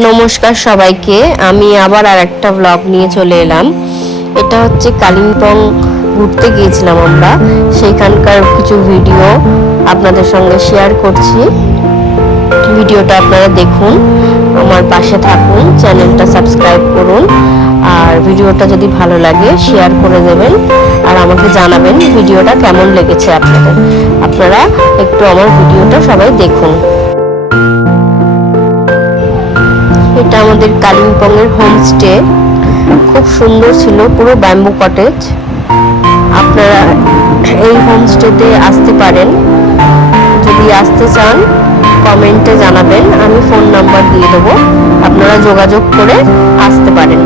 নমস্কার সবাইকে, আমি আবার আরেকটা ব্লগ নিয়ে চলে এলাম। এটা হচ্ছে কালিম্পং ঘুরতে গিয়েছিলাম আমরা, সেইখানকার কিছু ভিডিও আপনাদের সঙ্গে শেয়ার করছি। ভিডিওটা আপনারা দেখুন, আমার পাশে থাকুন, চ্যানেলটা সাবস্ক্রাইব করুন, আর ভিডিওটা যদি ভালো লাগে শেয়ার করে দেবেন আর আমাকে জানাবেন ভিডিওটা কেমন লেগেছে আপনাদের। আপনারা একটু আমার ভিডিওটা সবাই দেখুন। এটা আমাদের কালিম্পংয়ের হোমস্টে, খুব সুন্দর ছিল, পুরো ব্যাম্বু কটেজ। আপনারা এই হোমস্টেতে আসতে পারেন, যদি আসতে চান কমেন্টে জানাবেন, আমি ফোন নাম্বার দিয়ে দেবো, আপনারা যোগাযোগ করে আসতে পারেন।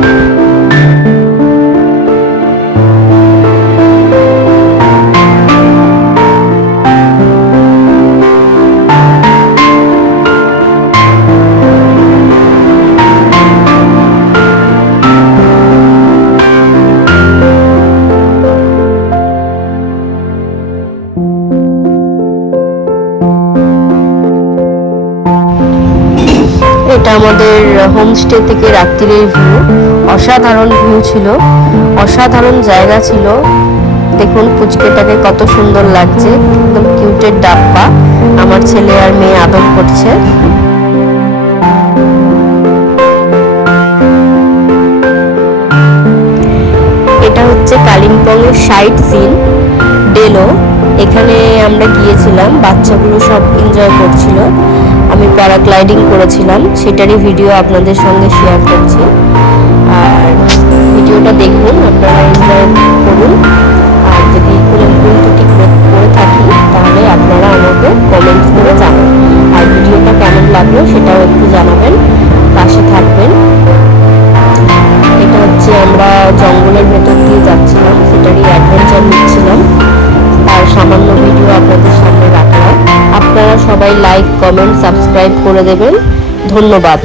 এটা আমাদের হোমস্টে থেকে রাত্রির ভিউ, অসাধারণ ভিউ ছিল, অসাধারণ জায়গা ছিল। দেখুন পুচকেটাকে কত সুন্দর লাগছে, একদম কিউটের ডাব্বা। আমার ছেলে আর মেয়ে আদর করছে। এটা হচ্ছে কালিম্পংয়ের সাইট সিন ডেলো। এখানে আমরা গিয়েছিলাম, বাচ্চাগুলো সব এনজয় করছিল। আমি প্যারাগ্লাইডিং করেছিলাম, সেটারই ভিডিও আপনাদের সঙ্গে শেয়ার করছি। আর ভিডিওটা দেখুন, আপনারা এনজয় করুন। আর যদি কোনো ভুল ত্রুটি করে থাকি তাহলে আপনারা আমাকে কমেন্টস করে জানান। আর ভিডিওটা কেমন লাগলো সেটাও একটু জানাবেন, পাশে থাকবেন। এটা হচ্ছে আমরা জঙ্গলের ভেতর দিয়ে যাচ্ছিলাম, সেটারই অ্যাডভেঞ্চার নিচ্ছিলাম, তার সামান্য ভিডিও আপনাদের সামনে রাখলাম। আপনারা সবাই লাইক, কমেন্ট, সাবস্ক্রাইব করে দেবেন। ধন্যবাদ।